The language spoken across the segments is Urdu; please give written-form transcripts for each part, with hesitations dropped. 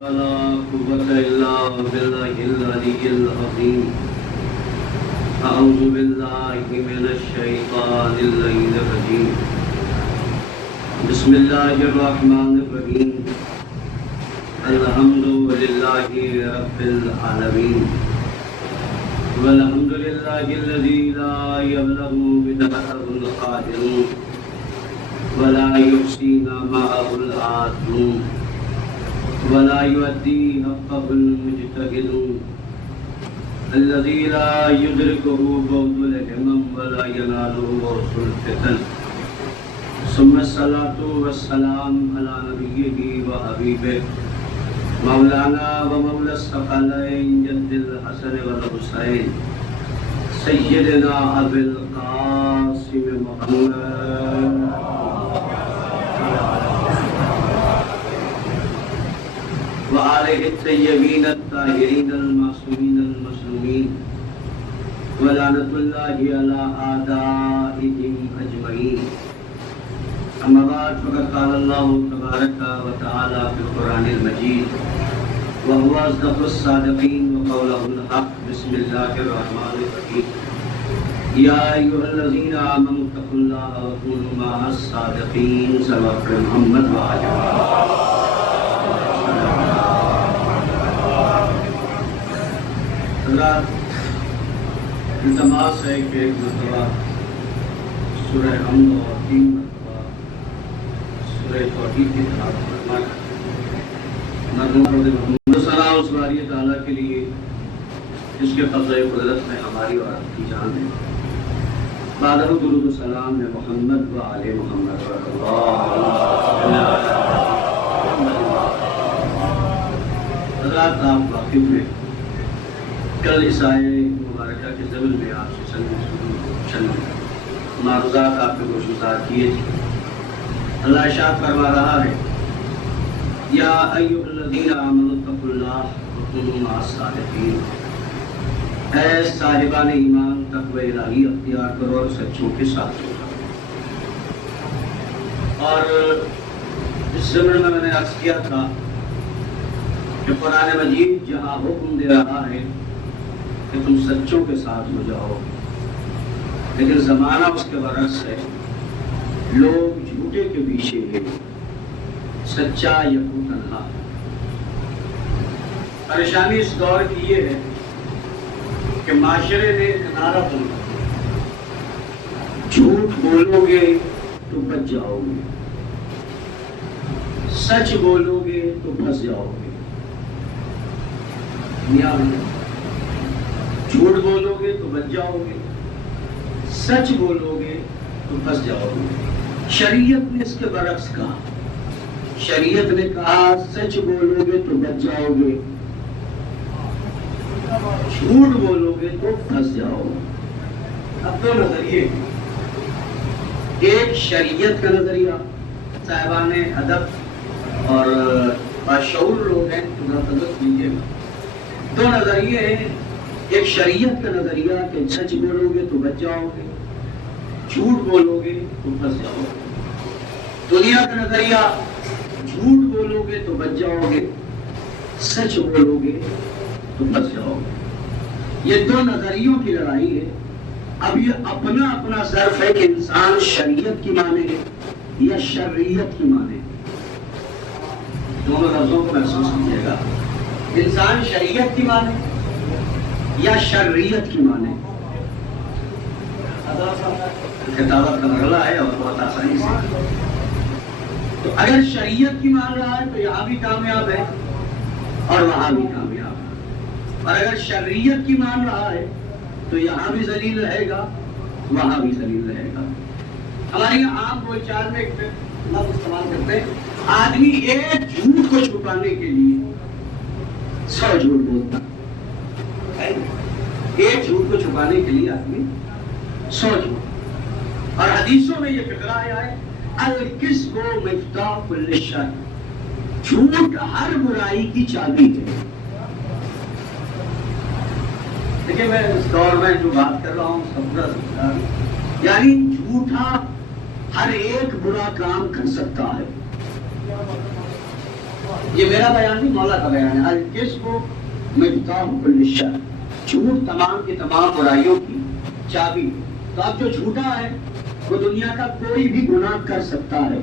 ولا قوة إلا بالله العلي العظيم. أعوذ بالله من الشيطان اللعين الرجيم. بسم الله الرحمن الرحيم. الحمد لله رب العالمين. والحمد لله الذي لا يبلغ بدهره القادرون ولا يحصي معه العادون ولا يؤدي حقه المجتهدون الذي لا يدركه بعد الهمم ولا يناله غوث الفتن. ثم الصلاة والسلام على نبيه وحبيبه مولانا ومولى الثقلين جد الحسن والحسين سيدنا أبي القاسم محمد وآله الطيبين الطاهرين المعصومين المظلومين ولعنة الله على أعدائهم أجمعين. أما بعد فقد قال الله تبارك وتعالى في القرآن المجيد وهو أصدق الصادقين وقوله الحق. بسم الله الرحمن الرحيم. يا أيها الذين آمنوا اتقوا الله وكونوا مع الصادقين. صلوات محمد وآله حضرات، التماس ہے کہ ایک مرتبہ سورہ حمد اور 3 مرتبہ سورہ توحید کی تلاوت فرمائیں. محمد صلاح اس باری تعالیٰ کے لیے جس کے قبضۂ قدرت میں ہماری اور آپ کی جان ہے. بعد درود و سلام ہے محمد و آل محمد. حضرات، آپ واقف ہیں کل عیسائی مبارکہ کے ضمن میں آپ سے چند معروضات آپ کے گوشگزار کیے تھے. اللہ ارشاد فرما رہا ہے یا ایھا الذین آمنوا اتقوا اللہ وکونوا مع الصادقین. اے صاحبان ایمان، تقوی الہی اختیار کرو اور سچوں کے ساتھ ہو. اور اس ضمن میں نے عرض کیا تھا کہ قرآن مجید جہاں حکم دے رہا ہے کہ تم سچوں کے ساتھ ہو جاؤ، لیکن زمانہ اس کے برعکس ہے. لوگ جھوٹے کے پیچھے ہیں، سچا یکو تنہا. پریشانی اس دور کی یہ ہے کہ معاشرے نے نعرہ بنا جھوٹ بولو گے تو بچ جاؤ گے، سچ بولو گے تو پھنس جاؤ گے. جھوٹ بولو گے تو بچ جاؤ گے، سچ بولو گے تو پھنس جاؤ گے. شریعت نے اس کے برعکس کہا. شریعت نے کہا سچ بولو گے تو بچ جاؤ گے، جھوٹ بولو گے تو پھنس جاؤ گے. اب دو نظریے، ایک شریعت کا نظریہ، صاحبان ادب اور باشعور لوگ ہیں، توجہ کیجیے گا. دو نظریے ہیں. ایک شریعت کا نظریہ کہ سچ بولو گے تو بچ جاؤ گے، جھوٹ بولو گے تو پھنس جاؤ گے. دنیا کا نظریہ جھوٹ بولو گے تو بچ جاؤ گے، سچ بولو گے تو پھنس جاؤ گے. یہ دو نظریوں کی لڑائی ہے. اب یہ اپنا اپنا ظرف ہے کہ انسان شریعت کی مانے یا شرعیت کی مانے. دونوں لفظوں کو محسوس کیجیے گا. انسان شریعت کی مانے یا شرعیت کی مانے. خطابت کا مرحلہ ہے اور بہت آسانی سے. تو اگر شریعت کی مان رہا ہے تو یہاں بھی کامیاب ہے اور وہاں بھی کامیاب ہے. اور اگر شرعیت کی مان رہا ہے تو یہاں بھی ذلیل رہے گا، وہاں بھی ذلیل رہے گا. ہمارے یہاں عام بول چال میں ایک لفظ استعمال کرتے ہیں، آدمی ایک جھوٹ کو چھپانے کے لیے 100 جھوٹ بولتا. ایک جھوٹ کو چھپانے کے لیے آدمی 100 جھوٹ. اور حدیثوں میں یہ فقرہ آیا ہے الکذب مفتاح کل شر. جھوٹ ہر برائی کی چابی ہے. دیکھیں، میں اس دور میں جو بات کر رہا ہوں یعنی جھوٹا ہر ایک برا کام کر سکتا ہے. یہ میرا بیان نہیں، مولا کا بیان ہے. الکذب مفتاح کل شر، جھوٹ تمام کی تمام برائیوں کی چابی. تو اب جو جھوٹا ہے وہ دنیا کا کوئی بھی گناہ کر سکتا ہے،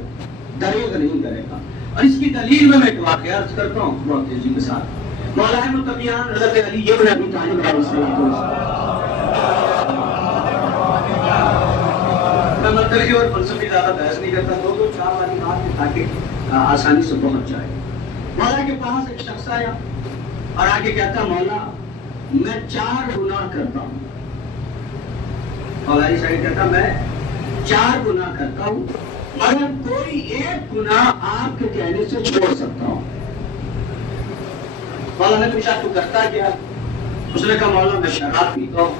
دریغ نہیں کرے گا. اور اس کی دلیل میں ایک واقعہ عرض کرتا ہوں بہت تیزی کے ساتھ. مولا متقیان حضرت علی ابن ابی طالب علیہ السلام. میں منطقی اور فلسفی زیادہ بحث نہیں کرتا، دو چار والی بات تاکہ آسانی سے پہنچ جائے. مولا کے پاس ایک شخص آیا اور آگے کہتا مولا میں 4 گناہ کرتا ہوں. مولا علی کہتا میں 4 گناہ کرتا ہوں مگر کوئی ایک گناہ آپ کے کہنے سے چھوڑ سکتا ہوں. مولا نے پوچھا تو کرتا کیا؟ اس نے کہا مولا میں شراب پیتا ہوں،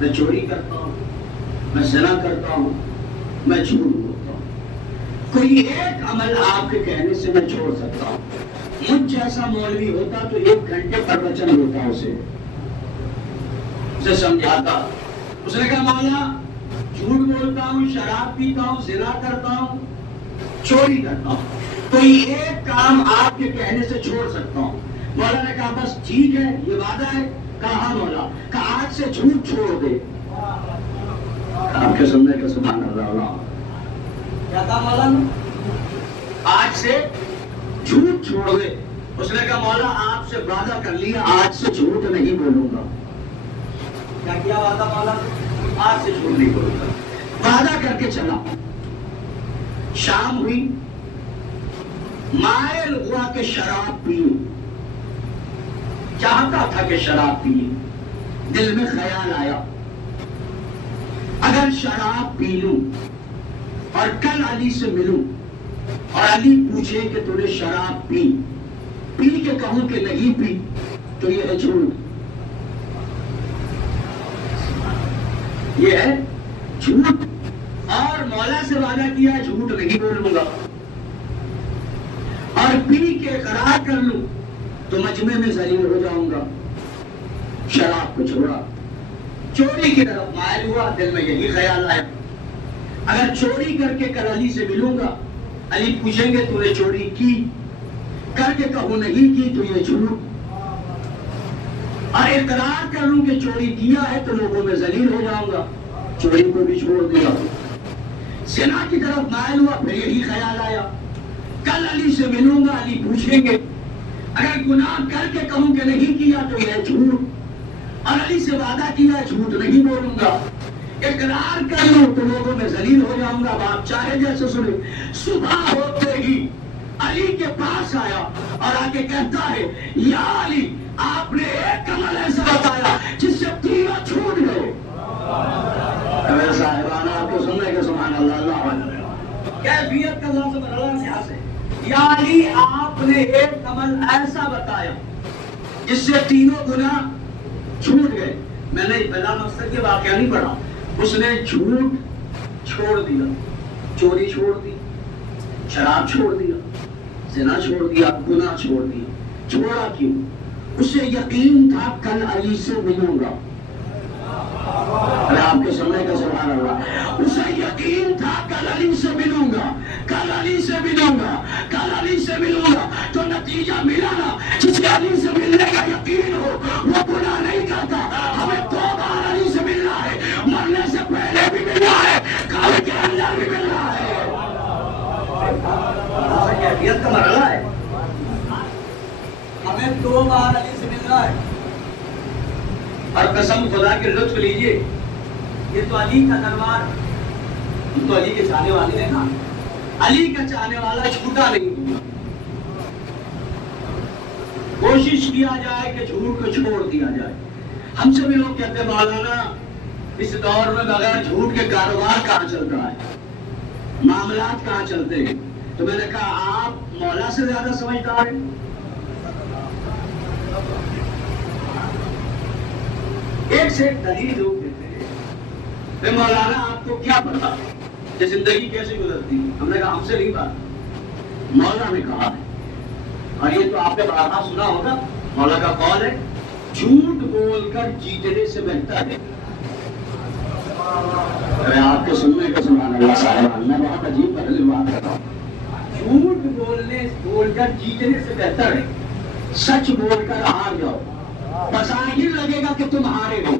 میں چوری کرتا ہوں، میں زنا کرتا ہوں، میں جھوٹ بولتا ہوں. کوئی ایک عمل آپ کے کہنے سے میں چھوڑ سکتا ہوں. مجھ جیسا مولوی ہوتا تو 1 گھنٹے پروچن ہوتا اسے سمجھاتا. اس نے کہا مولا جھوٹ بولتا ہوں، شراب پیتا ہوں، زنا کرتا ہوں، چوری کرتا ہوں، کوئی ایک کام آپ کے کہنے سے چھوڑ سکتا ہوں. مولا نے کہا بس ٹھیک ہے، یہ وعدہ ہے؟ کہا ہاں مولا. کہا آج سے جھوٹ چھوڑ دے. آپ کے سننے کا سبحان اللہ. کیا کہا مولا نے؟ آج سے جھوٹ چھوڑ دے. اس نے کہا مولا آپ سے وعدہ کر لیا آج سے جھوٹ نہیں بولوں گا. کیا کیا وعدہ مولا نے؟ آج سے جھوٹ نہیں بولوں گا. وعدہ کر کے چلا. شام ہوئی، مائل ہوا کہ شراب پیوں، چاہتا تھا کہ شراب پیے. دل میں خیال آیا اگر شراب پی لوں اور کل علی سے ملوں اور علی پوچھے کہ تو نے شراب پی کے کہوں کہ نہیں پی تو یہ ہے جھوٹ. یہ ہے جھوٹ. اور مولا سے وعدہ کیا جھوٹ نہیں بولوں گا، اور پی کے اقرار کر لوں تو مجمع میں ذلیل ہو جاؤں گا. شراب کو چھوڑا، چوری کی طرف مائل ہوا. دل میں یہی خیال آیا اگر چوری کر کے کل علی سے ملوں گا، علی پوچھیں گے تو نے چوری کی، کر کے کہوں نہیں کی تو یہ جھوٹ. اور اقرار کر لوں کہ چوری کیا ہے تو لوگوں میں ذلیل ہو جاؤں گا. چوری کو بھی چھوڑ دیا. زنا کی طرف مائل ہوا، پھر یہی خیال آیا کل علی سے ملوں گا، علی پوچھیں گے، اگر گناہ کر کے کہوں کہ نہیں کیا تو یہ جھوٹ، اور علی سے وعدہ کیا جھوٹ نہیں بولوں گا. اقرار کر لوں تو لوگوں میں ذلیل ہو جاؤں گا. آپ چاہے جیسے سنیں. صبح ہوتے ہی علی کے پاس آیا اور آ کے کہتا ہے یا علی آپ نے ایک عمل ایسا بتایا جس سے تینوں چھوٹ گئے. صاحبانہ آپ کو سننے کے سبحان اللہ. کیفیت کا لازم اللہ سے حاصل. یا علی آپ نے ایک عمل ایسا بتایا جس سے تینوں گناہ چھوٹ گئے. میں نے بلا مقصد یہ واقعہ نہیں پڑھا. اس نے جھوٹ چھوڑ دیا، چوری چھوڑ دی، شراب چھوڑ دیا، زنا چھوڑ دیا، گناہ چھوڑ دیا. چھوڑا کیوں؟ اسے یقین تھا کل علی سے ملوں گا. آپ کے سننے کا سبحان اللہ. اسے یقین تھا کل علی سے ملوں گا، کل علی سے ملوں گا، کل علی سے ملوں گا. تو نتیجہ ملا نا. جسے علی سے ملنے کا یقین ہو وہ گناہ نہیں کرتا. ہمیں 2 بار علی سے ملنا ہے، مرنے سے پہلے بھی ملنا ہے، کل کے اندر بھی ملنا ہے. کیفیت کا مرحلہ ہے. ہمیں 2 بار علی سے ملنا ہے. اور قسم خدا کے لطف لیجئے، یہ تو علی کا دربار، یہ تو علی کے چاہنے والے ہیں نا. علی کا چاہنے والا جھوٹا نہیں ہوگا. کوشش کیا جائے کہ جھوٹ کو چھوڑ دیا جائے. ہم سے بھی لوگ کہتے ہیں مولانا اس دور میں بغیر جھوٹ کے کاروبار کہاں چلتا ہے، معاملات کہاں چلتے ہیں. تو میں نے کہا آپ مولا سے زیادہ سمجھدار ہیں. ایک سے ایک دلیل لوگ دیتے ہیں مولانا آپ کو کیا پتا کہ زندگی کیسے گزرتی ہے. ہم نے کہا ہم سے نہیں بات، مولا نے کہا ہے. اور یہ تو آپ نے بارہا سنا ہوگا، مولا کا قول ہے جھوٹ بول کر جیتنے سے بہتر ہے. آپ کے سننے کا سبحان اللہ. صاحب میں بہت عجیب پہلے بات کر رہا ہوں. جھوٹ بول کر جیتنے سے بہتر ہے سچ بول کر ہار جاؤ، بظاہر لگے گا کہ تم ہارے ہو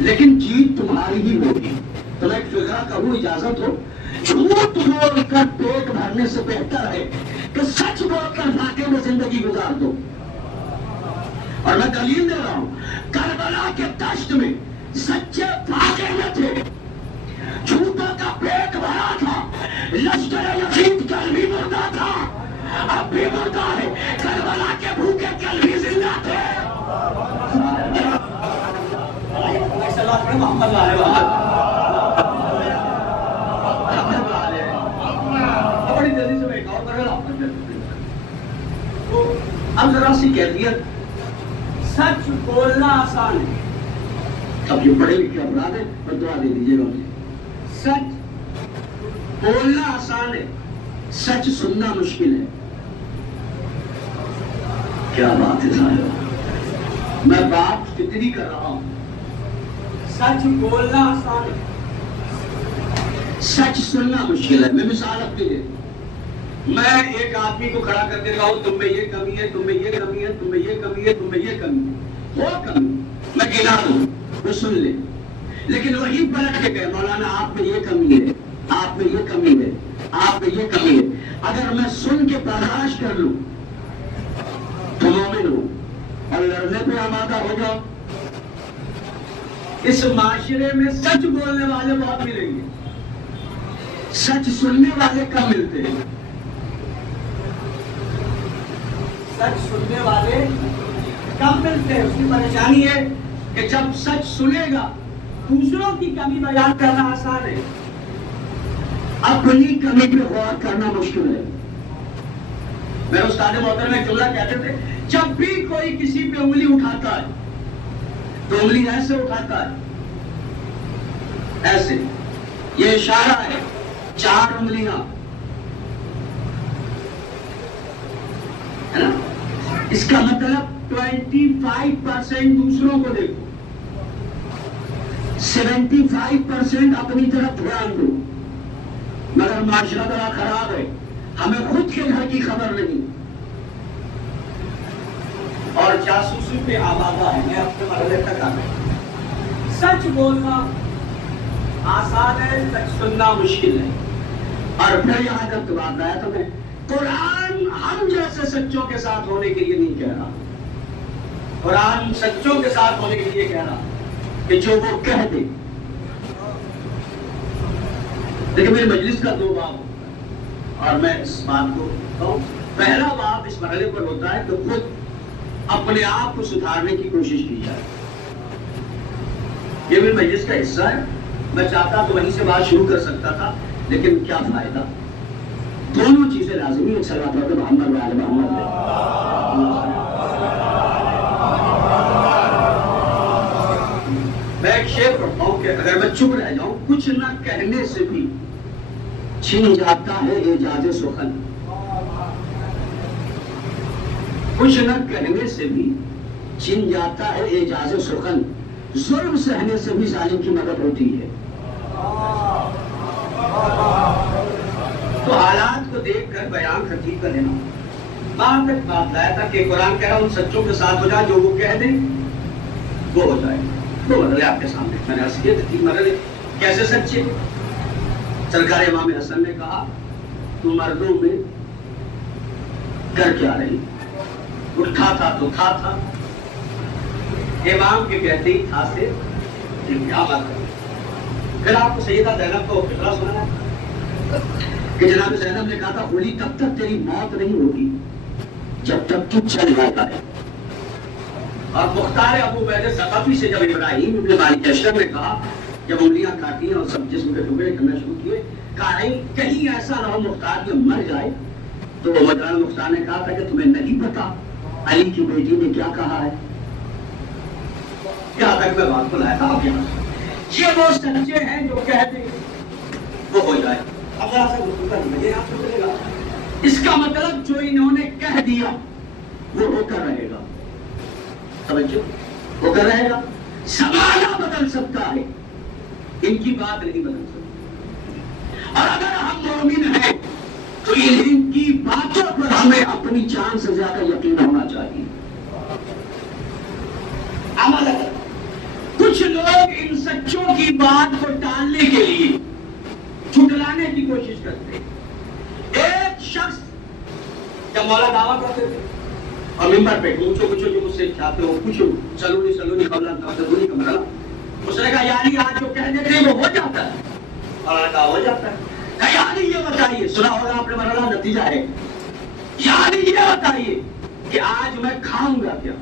لیکن جیت تمہاری ہی ہوگی۔ تو میں ایک فقرہ کہوں، اجازت ہو؟ جھوٹ بول کر پیٹ بھرنے سے بہتر ہے کہ سچ بول کر فاقے میں زندگی گزار دو۔ اور میں دلیل دے رہا ہوں، کربلا کے دشت میں سچے فاقے میں تھے، جھوٹوں کا پیٹ بھرا تھا، لشکر یزید کل بھی مردہ تھا، اب بھی مردہ ہے، کربلا کے بھوکے کل بھی زندہ تھے۔ بڑی جلدی سے میں ایک اور کرے اب ذرا سی کیفیت، سچ بولنا آسان ہے۔ اب جو پڑھے لکھے افراد ہیں دعا دے دیجیے گا مجھے۔ سچ بولنا آسان ہے، سچ سننا مشکل ہے۔ کیا بات ہے صاحب، میں بات کتنی کر رہا ہوں۔ سچ بولنا آسان ہے، سچ سننا مشکل ہے۔ میں مثال اپنی دے، میں ایک آدمی کو کھڑا کر کے کہوں تم میں یہ کمی ہے، تم میں یہ کمی ہے، تم میں یہ کمی ہے، تم میں یہ کمی ہے، وہ کمی میں گنا دوں، وہ سن لے، لیکن وہی پلٹ کے کہے مولانا آپ میں یہ کمی ہے، آپ میں یہ کمی ہے، آپ میں یہ کمی ہے، اگر میں سن کے برداشت کر لوں تو مومن ہوں اور لڑنے پہ آمادہ ہو جاؤ۔ اس معاشرے میں سچ بولنے والے بہت ملیں گے، سچ سننے والے کم ملتے ہیں۔ سچ سننے والے کم ملتے ہیں، اس کی پریشانی ہے کہ جب سچ سنے گا دوسروں کی کمی بیان کرنا آسان ہے، اپنی کمی پہ غور کرنا مشکل ہے۔ میرے استاد محترم میں جملہ کہتے تھے، جب بھی کوئی کسی پہ انگلی اٹھاتا ہے تو انگلی ایسے اٹھاتا ہے، ایسے، یہ اشارہ ہے، 4 انگلیاں ہے نا، اس کا مطلب 25% دوسروں کو دیکھو، 75% اپنی طرف دھیان دو۔ مگر معاشرہ بڑا خراب ہے، ہمیں خود کے گھر کی خبر نہیں اور جاسوسی پہ آمادہ ہے۔ میں اپنے مرحلے تک آ گیا۔ سچ بولنا آسان ہے، سچ سننا مشکل ہے۔ اور پھر یہاں جب بات آیا تو میں قرآن ہم جیسے سچوں کے ساتھ ہونے کے لیے نہیں کہہ رہا، قرآن سچوں کے ساتھ ہونے کے لیے کہہ رہا کہ جو وہ کہہ دے۔ لیکن میرے مجلس کا 2 باب اور میں اس بات کو کہوں، پہلا باب اس مرحلے پر ہوتا ہے کہ خود اپنے آپ کو سدھارنے کی کوشش کی جائے۔ یہ میرے مجلس کا حصہ ہے، میں چاہتا تو وہیں سے بات شروع کر سکتا تھا، لیکن کیا فائدہ، دونوں چیزیں لازمی ہیں۔ صلوات محمد و آل محمد۔ میں ایک شعر پڑھتا ہوں کہ اگر میں چپ رہ جاؤں، کچھ نہ کہنے سے بھی چھن جاتا ہے اعجاز سخن، کچھ نہ کہنے سے بھی چھن جاتا ہے اعجاز سخن، ظلم سہنے سے بھی ظالم کی مدد ہوتی ہے۔ تو حالات کو دیکھ کر بیان ترتیب کر لینا۔ بات تک بات لایا تھا کہ قرآن کہہ رہا ان سچوں کے ساتھ ہو جائے، جو وہ کہہ دیں وہ ہو جائے۔ 2 مرحلے آپ کے سامنے میں نے عرض کیے تھے، 3 مرحلے کیسے سچے۔ سرکار امام حسن نے کہا تو مردوں میں کر کیا رہی، اٹھا تھا تو تھا تھا، امام کے کہتے ہی تھا سے کیا بات ہے۔ پھر آپ کو سیدہ زینب کو فقرہ سنا کہ جناب زینب نے کہا تھا ہولی تب تک تیری موت نہیں ہوگی جب تک تو چل رہا ہے۔ اور مختار ابو عبیدہ ثقفی سے جب ابراہیم ابن مالک اشرف نے کہا، جب انگلیاں کاٹی اور سب جسم کے ٹکڑے کرنا شروع کیے، کہیں ایسا نہ ہو مختار یہ مر جائے، تو مولانا مختار نے کہا تھا کہ تمہیں نہیں پتا علی کی بیٹی نے کیا کہا ہے۔ یہاں تک میں بات کو لایا تھا۔ اب یہاں یہ وہ سچے ہیں جو کہہ دیں وہ ہو جائے۔ اب ذرا سا اس کا مطلب جو انہوں نے کہہ دیا وہ ہو کر رہے گا، توجہ ہو کر رہے گا۔ زمانہ بدل سکتا ہے، ان کی بات نہیں بدل سکتی۔ اور اگر ہم مومن ہیں تو ان کی باتوں پر ہمیں اپنی جان سے زیادہ یقین ہونا چاہیے. عمل ہے. کچھ لوگ ان سچوں کی بات کو ٹالنے کے لیے چھٹلانے کی کوشش کرتے ہیں. ایک شخص جب مولا دعویٰ کرتے تھے اور ممبر پہ پوچھو جو مجھ سے چاہتے ہو پوچھو، سلونی قبلہ تفضلونی قبلہ، اس نے کہا یعنی آج جو کہہ دیتے ہیں وہ ہو جاتا ہے. اور کہا ہو جاتا ہے. کہا یعنی یہ بتائیے، سنا ہوگا آپ نے مرحلہ، نتیجہ ہے یعنی یہ بتائیے کہ آج میں کھاؤں گا کیا؟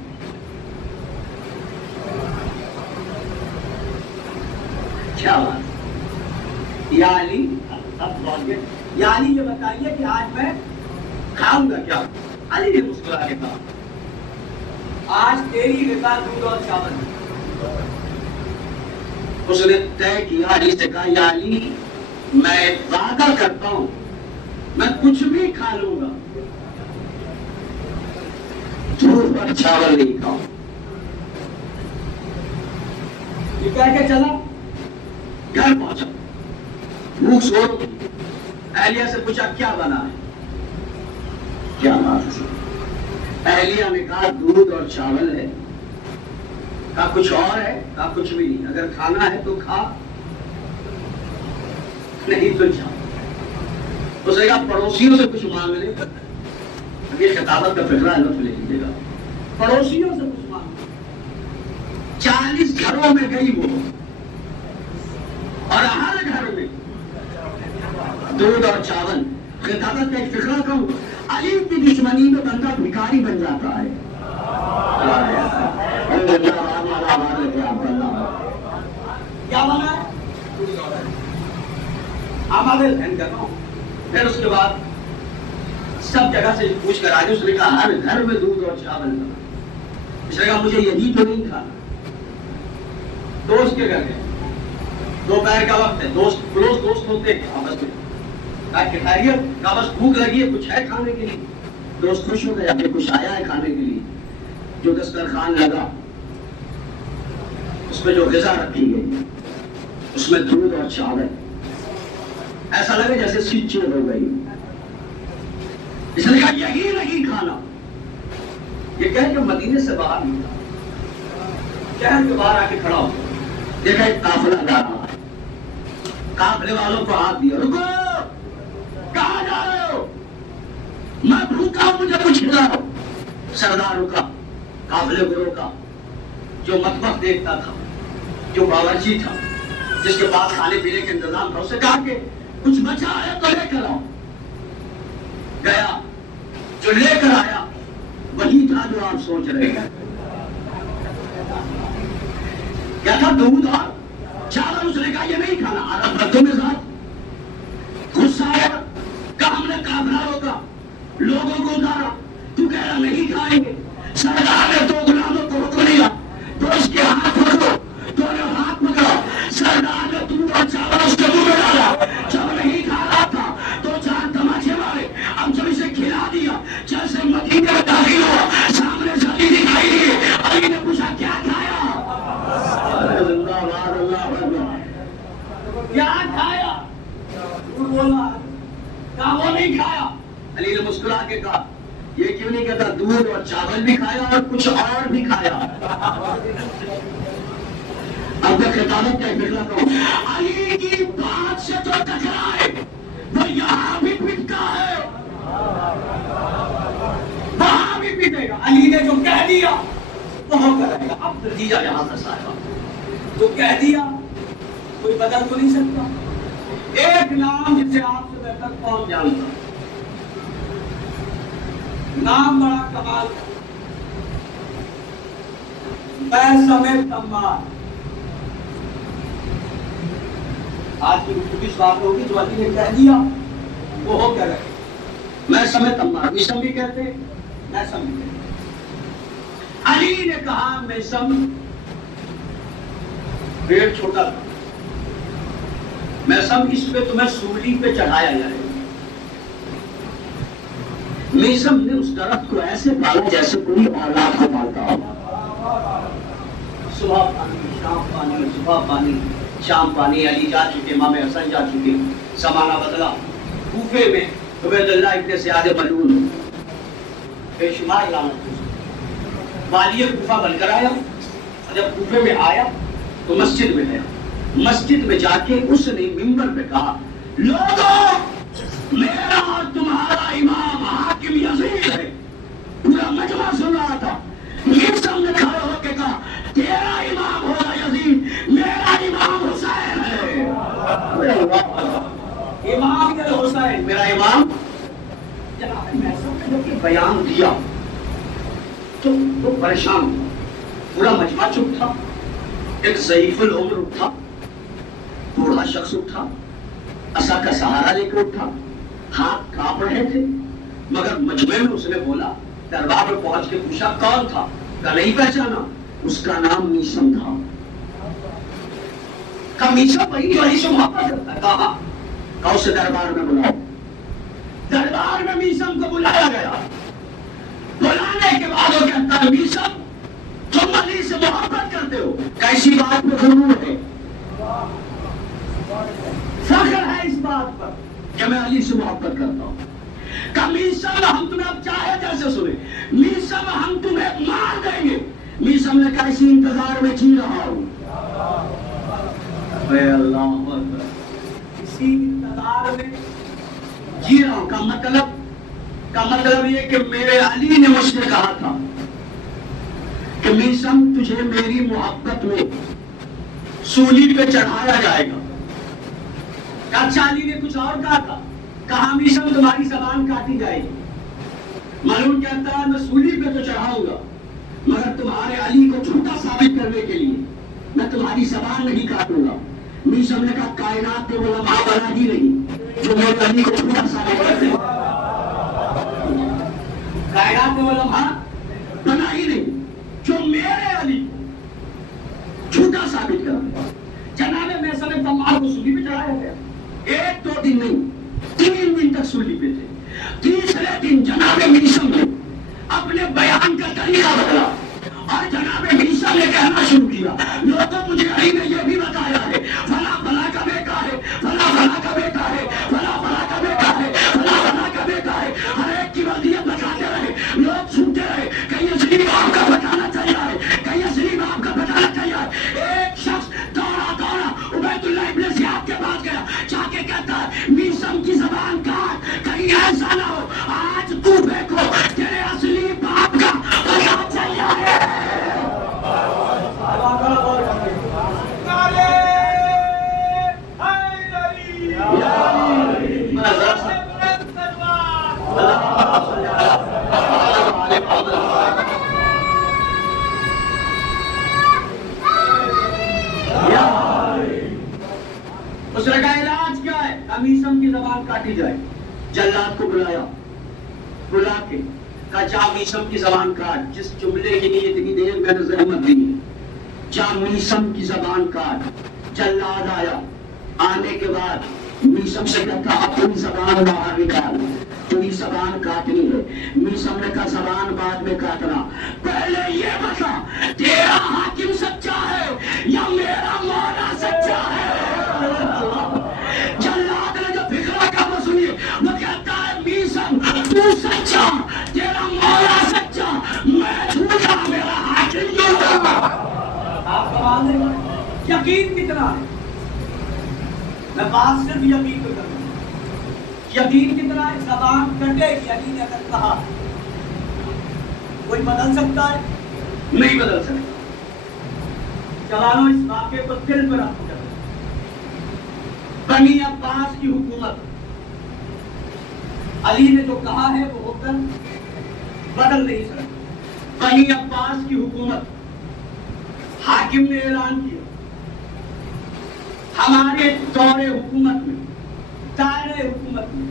کیا بات؟ یعنی یہ بتائیے کہ آج میں کھاؤں گا کیا؟ علی نے مسکرا کے کہا آج تیری غذا دودھ اور چاول. اس نے طے کیا، علی سے کہا یا علی میں وعدہ کرتا ہوں میں کچھ بھی کھا لوں گا، دودھ اور چاول نہیں کھاؤں. یہ کہہ کے چلا، گھر پہنچا، بھوک سو رہی. اہلیہ سے پوچھا کیا بنا ہے؟ کیا بات ہے؟ اہلیہ نے کہا دودھ اور چاول ہے. کہا کچھ اور ہے؟ کہا کچھ بھی نہیں. اگر کھانا ہے تو کھا، نہیں تو جا. اس نے کہا پڑوسیوں سے کچھ مانگ لے. یہ خطابت کا فکرہ ہے، لطف لے لیجیے گا. پڑوسیوں سے کچھ مانگ لے. 40 گھروں میں گئی وہ، اور ہر گھر میں دودھ اور چاول. خطابت کا ایک فکرہ کہوں، علی کی دشمنی میں بندہ بھکاری بن جاتا ہے. کیا بنا ہے؟ ہمارے ذہن کر رہا ہوں. پھر اس کے بعد سب جگہ سے پوچھ کر آگے اس نے کہا ہر گھر میں دودھ اور چاول. اس نے کہا مجھے یہی تو نہیں کھانا. دوست کے گھر گئے، دوپہر کا وقت ہے، دوست کلوز دوست ہوتے ہیں آپس میں. خیریت کا بس بھوک لگی ہے، کچھ ہے کھانے کے لیے. دوست خوش ہو گیا کہ کچھ آیا ہے کھانے کے لیے. جو دسترخوان لگا اس میں جو غذا رکھی گئی اس میں دودھ اور چاول، ایسا لگے جیسے سوئچ ہو گئی. اس نے کہا یہی نہیں کھانا. یہ کہہ کہ مدینے سے باہر نکلا، شہر کے باہر آ کے کھڑا ہو، دیکھا ایک قافلہ جا رہا ہے. قافلے والوں کو ہاتھ دیا، رکو، کہاں جا رہے ہو؟ میں بھوکا ہوں، مجھے کچھ کھلاؤ. سردار رکا، قافلے کو روکا. جو مطبخ دیکھتا تھا، جو باورچی تھا، جس کے پاس کھانے پینے کے انتظام تھا، اسے کہا کہ کچھ بچا ہے تو لے کر آؤ. گیا، جو لے کر آیا وہی تھا جو آپ سوچ رہے ہیں. کیا تھا؟ دودھ اور چاول. اس نے کہا یہ نہیں کھانا. عرب مردوں میں ذات غصہ آیا، کہا ہم نے قافلہ روکا، لوگوں کو اتارا، تو کہہ رہا نہیں کھائیں گے. سردار نے 2 غلاموں کو حکم دیا تو اس کے ہاتھ پکڑو. تو نے ہاتھ پکڑا، سردار نے دودھ اور چاول اس کے منہ میں ڈالا. جب نہیں کھا رہا تھا تو 4 تماچے مارے. اب جب اسے کھلا دیا، جیسے مدینے میں داخل ہوا، سامنے سے علی دکھائی دیے. علی نے پوچھا کیا کھایا؟ کیا کھایا؟ بولا کہا وہ نہیں کھایا. علی نے مسکرا کے کہا یہ کیوں نہیں کہتا دودھ اور چاول بھی کھایا اور کچھ اور بھی کھایا. اب میں خطابت کا فکرہ کروں، علی کی بات سے جو ٹکرائے وہ یہاں بھی پٹتا ہے، وہاں بھی پٹے گا. علی نے جو کہہ دیا وہ کرے گا. اب نتیجہ یہاں سے صاحبہ جو کہہ دیا کوئی بدل تو نہیں سکتا. ایک نام جسے آپ سے بہتر کون جانتا، نام بڑا کمال کا، بیسم تمار. آج کی گفتگو اس بات ہوگی جو علی نے کہہ دیا وہ ہو کیا رہے. میں سمے تمار، میسم بھی کہتے ہیں، میں سم بھی کہتے. علی نے کہا میسم پیڑ چھوٹا تھا، میسم اس پہ تمہیں سولی پہ چڑھایا جائے. میسم نے اس درخت کو ایسے پالا جیسے کوئی اولاد کو پالتا ہو. صبح پانی، شام پانی، صبح پانی، شام پانی. علی جا چکے، امام حسن جا چکے، زمانہ بدلا. کوفے میں عبیداللہ ابن زیاد ملعون بے شمار لعنت والی کوفہ بن کر آیا. جب کوفے میں آیا تو مسجد میں گیا. مسجد میں جا کے اس نے منبر پہ کہا لوگوں میرا اور تمہارا امام حاکم یزید ہے. پورا مجمع سن رہا تھا. یہ سب نے کھڑے ہو کے کہا تیرا امام ہوگا یزید, میرا امام حسین ہے. امام کیا حسین, میرا امام. جناب میں سب نے بیان دیا تو وہ پریشان ہوا. پورا مجمع چپ تھا. ایک ضعیف العمر اٹھا, بوڑھا شخص اٹھا, عصا کا سہارا لے کر اٹھا, ہاتھ کانپ رہے تھے, مگر مجمع میں اس نے بولا, دربار میں پہنچ کے پوچھا کون تھا, کا نہیں پہچانا. اس کا نام میثم تھا. کا میثم وہی جو علی سے محبت کرتا ہے. کہا اسے دربار میں بلاؤ. دربار میں میثم کو بلایا گیا. بلانے کے بعد وہ کہتا ہے میثم تم علی سے محبت کرتے ہو, کیسی بات میں غرور ہے, فخر ہے اس بات پر کہ میں علی سے محبت کرتا ہوں. کہ میثم ہم تمہیں اب چاہے جیسے سنے, میثم ہم تمہیں مار دیں گے. میثم نے کہا اسی انتظار میں جی رہا ہوں. اے اللہ اکبر, اسی انتظار میں جی رہا ہوں. کا مطلب یہ کہ میرے علی نے مجھ سے کہا تھا کہ میثم تجھے میری محبت میں سولی پہ چڑھایا جائے گا. اچھا علی نے کچھ اور کہا تھا, کہا میثم تمہاری زبان کاٹی جائے گی. معلوم کہتا ہے میں سولی پہ تو چڑھاؤں گا, مگر تمہارے علی کو جھوٹا ثابت کرنے کے لیے میں تمہاری زبان نہیں کاٹوں گا. میثم نے کہا کائنات نے وہ لمحہ بنا ہی نہیں جو میرے علی کو جھوٹا ثابت کر دے. کائنات نے وہ لمحہ بنا ہی نہیں جو میرے علی کو جھوٹا ثابت کر دے. جناب میثم تمہار کو سولی پہ چڑھایا گیا. ایک دو دن نہیں, 3 دن تک سولی پہ تھے. تیسرے دن جناب میثم نے اپنے بیان کا طریقہ بدلا اور جناب میثم نے کہنا شروع کیا لوگوں مجھے علی نے یہ بھی بتایا ہے فلاں فلاں کا بیٹا ہے, فلاں فلاں کا بیٹا ہے, فلاں فلاں کا بیٹا ہے, فلاں فلاں کا بیٹا ہے. ہر ایک کی وضعیت بتاتے رہے, لوگ سنتے رہے. کہیں اصلی باپ کا بتانا چاہیے, کہیں اصلی باپ کا بتانا چاہیے. ایک شخص دوڑا عبیداللہ ابن زیاد کے پاس گیا, جا کے کہتا ہے میثم کی زبان کاٹ, کہیں ایسا نہ ہو آج تو دیکھو تیرے اصلی باپ کا پتا چاہیے. اس نے کہا علاج کیا ہے, میثم کی زبان کاٹی جائے. جلاد کو بلایا, بلا کے کہا جا میثم کی زبان کاٹ. جس جملے کے لیے اتنی دیر میں نے زحمت دی, جا میثم کی زبان کاٹ. جلاد آیا, آنے کے بعد میثم سے کہتا اپنی زبان باہر نکال, تمہیں زبان کاٹنی ہے. میثم نے کہا زبان بعد میں کاٹنا, پہلے یہ بتا تیرا حاکم سچا ہے یا میرا مولا سچا ہے. جلاد نے جو فکرہ کا وہ سنیے, وہ کہتا ہے میثم تو سچا, تیرا مولا سچا, میں جھوٹا, میرا حاکم جھوٹا. آپ کا بات ہے یقین کتنا ہے, میں بات صرف یقین پہ کروں. یقین کتنا ہے, زبان کٹے گی علی نے اگر کہا. کوئی بدل سکتا ہے, نہیں بدل سکتا. جوانوں اس واقعے کو دل پر رکھو. بنی عباس کی حکومت, علی نے جو کہا ہے وہ ہو کر بدل نہیں سکتا. بنی عباس کی حکومت, حاکم نے اعلان کیا ہمارے دور حکومت میں, دائرے حکومت میں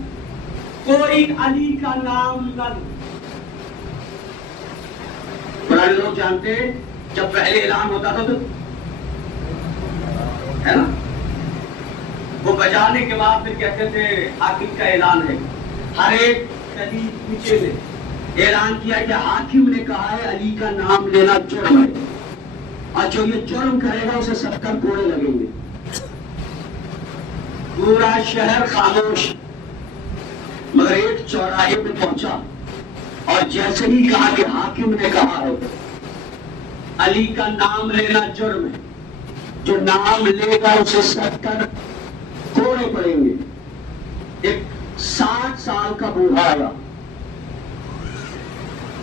کوئی علی کا نام نہ لے. پرانے لوگ جانتے ہیں جب پہلے اعلان ہوتا تھا تو ہے نا, وہ بجانے کے بعد پھر کہتے تھے حاکم کا اعلان ہے. ہر ایک شدید پیچھے نے اعلان کیا کہ حاکم نے کہا ہے علی کا نام لینا جرم ہے, اور جو یہ جرم کرے گا اسے 70 کوڑے لگیں گے. پورا شہر خاموش، مگر ایک چوراہے پہ پہنچا اور جیسے ہی کہا کہ حاکم نے کہا ہے علی کا نام لینا جرم ہے، جو نام لے گا اسے 70 کوڑے پڑیں گے. ایک 60 سال کا بوڑھا آیا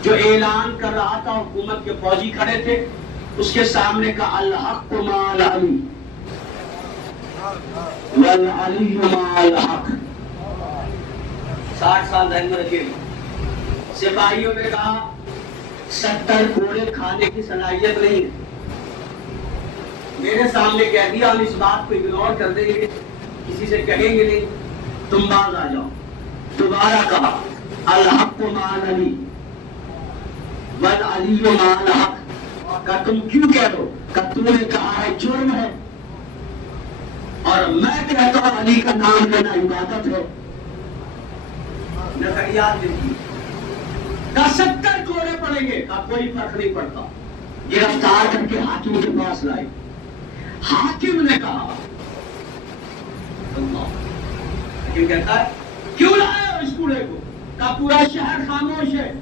جو اعلان کر رہا تھا، حکومت کے فوجی کھڑے تھے، اس کے سامنے کا الحق مع العلی والعلی مع الحق. 60 سال ذہن میں رکھیے. سپاہیوں نے کہا 70 کوڑے کھانے کی صلاحیت نہیں ہے. میرے سامنے کہہ دیا، ہم اس بات کو اگنور کر دیں گے، کسی سے کہیں گے نہیں، تم باز آ جاؤ. دوبارہ کہا الحق مع العلی والعلی مع الحق. کہ تم کیوں کہہ دو؟ کہ تم نے کہا ہے جرم ہے اور میں کہتا ہوں علی کا نام لینا عبادت ہے. نظریات دیکھیے. کہ 70 کوڑے پڑیں گے، کا کوئی فرق نہیں پڑتا. گرفتار کر کے حاکم کے پاس لائے. حاکم نے کہا، حاکم کہتا ہے کیوں لائے اس کوڑے کو؟ کہ پورا شہر خاموش ہے.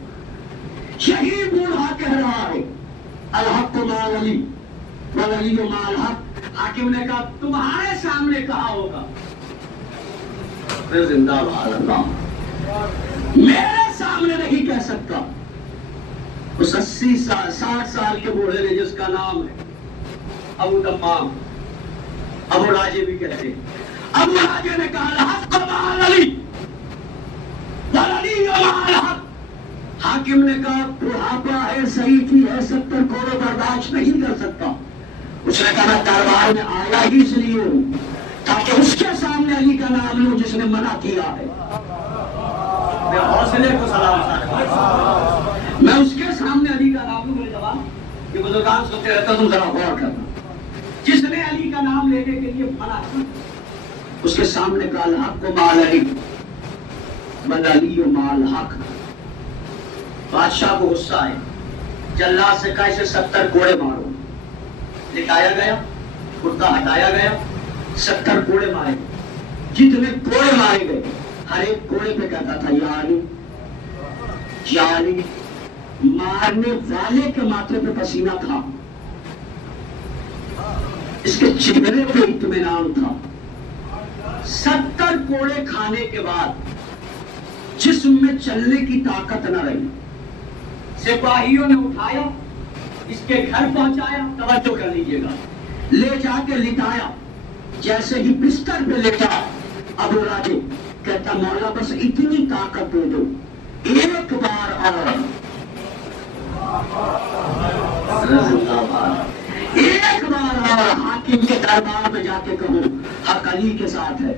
یہی بوڑھا کہہ رہا ہے الحق مع العلی والعلی مع الحق. حاکم نے کہا تمہارے سامنے کہا ہوگا. پھر زندہ باد اللہ، میرے سامنے نہیں کہہ سکتا. اس 80 سال 60 سال کے بوڑھے نے جس کا نام ہے ابو تمام، ابو راجے بھی کہتے ہیں، ابو راجے نے کہا الحق مع العلی والعلی مع الحق. حاکم نے کہا بڑھاپا ہے، صحیح کی ہے، 70 کوڑے برداشت نہیں کر سکتا. اس نے کہا دربار میں آیا ہی اس لیے ہوں تاکہ اس کے سامنے علی کا نام لوں جس نے منع کیا ہے. میں حوصلے کو سلام میں اس کے سامنے علی کا نام لوں. میرے جواب یہ بزرگان سوچتے رہتا، تم ذرا غور کرنا. جس نے علی کا نام لینے کے لیے منع کیا، اس کے سامنے کا الحق مع العلی والعلی مع الحق. بادشاہ کو غصہ آئے، جلاد سے کہا اسے 70 کوڑے مارو. لٹایا گیا، کرتا ہٹایا گیا، 70 کوڑے مارے. جتنے کوڑے مارے گئے ہر ایک کوڑے پہ کہتا تھا یا علی یا علی. مارنے والے کے ماتھے پہ پسینہ تھا، اس کے چہرے پہ اطمینان تھا. 70 کوڑے کھانے کے بعد جسم میں چلنے کی طاقت نہ رہی. سپاہیوں نے اٹھایا، اس کے گھر پہنچایا. توجہ کر لیجیے گا. لے جا کے لٹایا. جیسے ہی بستر پہ لیٹا ابو راجے کہتا مولا بس اتنی طاقت دے دو، ایک بار اور، ایک بار اور حاکم کے دربار میں جا کے کہوں حق علی کے ساتھ ہے،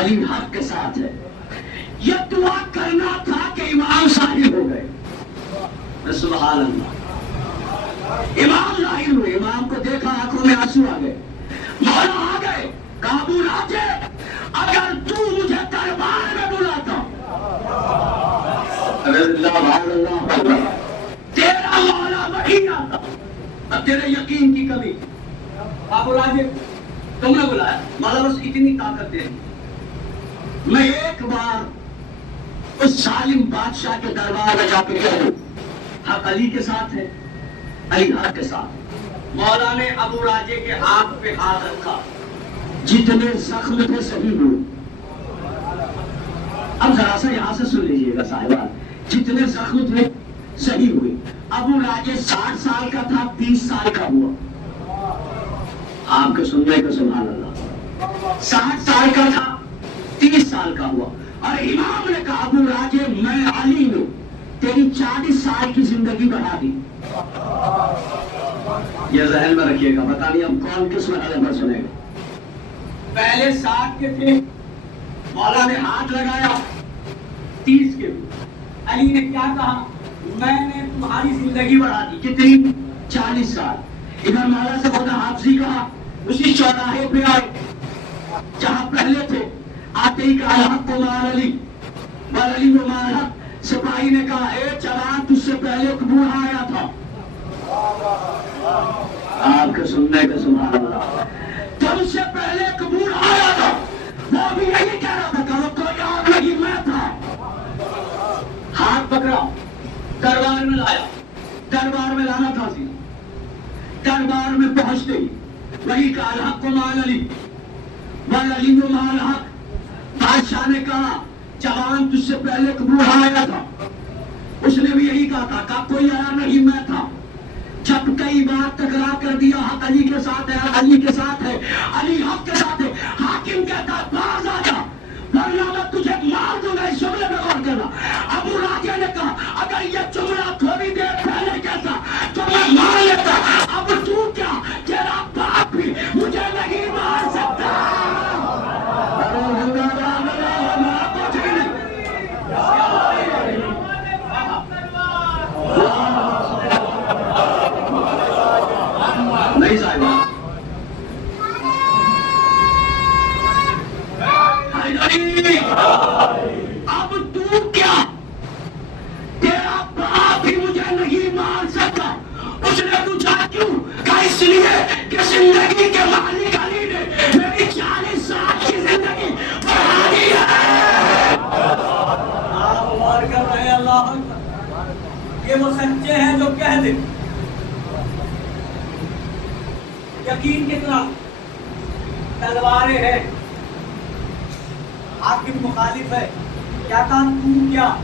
علی حق کے ساتھ ہے. یہ دعا کرنا تھا کہ امام ظاہر ہو گئے. سبحان اللہ. امام ظاہر ہوئے. امام کو دیکھا، آنکھوں میں آنسو آ گئے. مولا آ گئے. ابو راجے اگر تو مجھے دربار میں بلاتا، تیرا مولا وہی آتا. اب تیرے یقین کی کمی. ابو راجے تم نے بلایا، مولا بس اتنی طاقت دے. میں ایک بار اس ظالم بادشاہ کے دربار میں جا کے کہہ دوں حق علی کے ساتھ ہے، علی حق کے ساتھ. مولا نے ابو راجے کے ہاتھ پہ ہاتھ رکھا. جتنے زخم تھے صحیح ہوئے. اب ذرا سا یہاں سے سن لیجیے گا صاحبان، جتنے زخم تھے صحیح ہوئے. ابو راجے 60 سال کا تھا، 30 سال کا ہوا. آپ کے سننے کو سبحان اللہ. 60 سال کا تھا، 30 سال کا ہوا. اور امام نے کہا ابو راجے میں علی نے تیری 40 سال کی زندگی بڑھا دی. یہ ذہن میں رکھیے گا. بتا نہیں اب کون کس مرحلے پر سنے گا. پہلے 60 کے تھے، مولا نے ہاتھ لگایا 30 کے. علی نے کیا کہا؟ میں نے تمہاری زندگی بڑھا دی. کتنی؟ 40 سال. ادھر مولا سے خدا حافظی کہا. اسی چوراہے پہ آئے جہاں پہلے تھے. آتے ہی کہا الحق مع العلی والعلی مع الحق. سپاہی نے کہا اے جوان تجھ سے پہلے ایک بوڑھا آیا تھا. آپ کے سننے کے سبحان اللہ. تم سے پہلے ایک بوڑھا آیا تھا. پکڑا، دربار میں لایا، دربار میں لانا تھا سی، دربار میں پہنچتے ہی وہی کہا الحق مع علی والعلی مع الحق۔ بادشاہ نے کہا جوان تجھ سے پہلے بوڑھا آیا تھا، اس نے بھی یہی کہا تھا کوئی آیا نہیں میں تھا۔ جب کئی بار تکرار کر دیا حق علی کے ساتھ ہے، حق علی کے ساتھ ہے، علی حق کے ساتھ ہے، حاکم کہتا باز آ جا ورنہ میں تجھے مار دوں گا۔ اس جملے میں غور کرنا۔ ابو راجع نے کہا اگر یہ جملہ تھوڑی دیر پہلے کہتا تو میں مار لیتا، اب تو کیا، تیرا باپ بھی مجھے نہیں مار سکتا۔ نہیں صاحب اب تو کیا، تیرا باپ بھی مجھے نہیں مار سکتا۔ اس نے پوچھا کیوں؟ کہا اس لیے کہ زندگی کے مالک علی نے میری 40 سال کی زندگی بڑھا دی ہے۔ کر رہے اللہ اکبر۔ یہ وہ سچے ہیں جو کہہ دیں یقین کتنا، تلواریں ہیں، حاکم مخالف ہے، کیا کہا تو کیا۔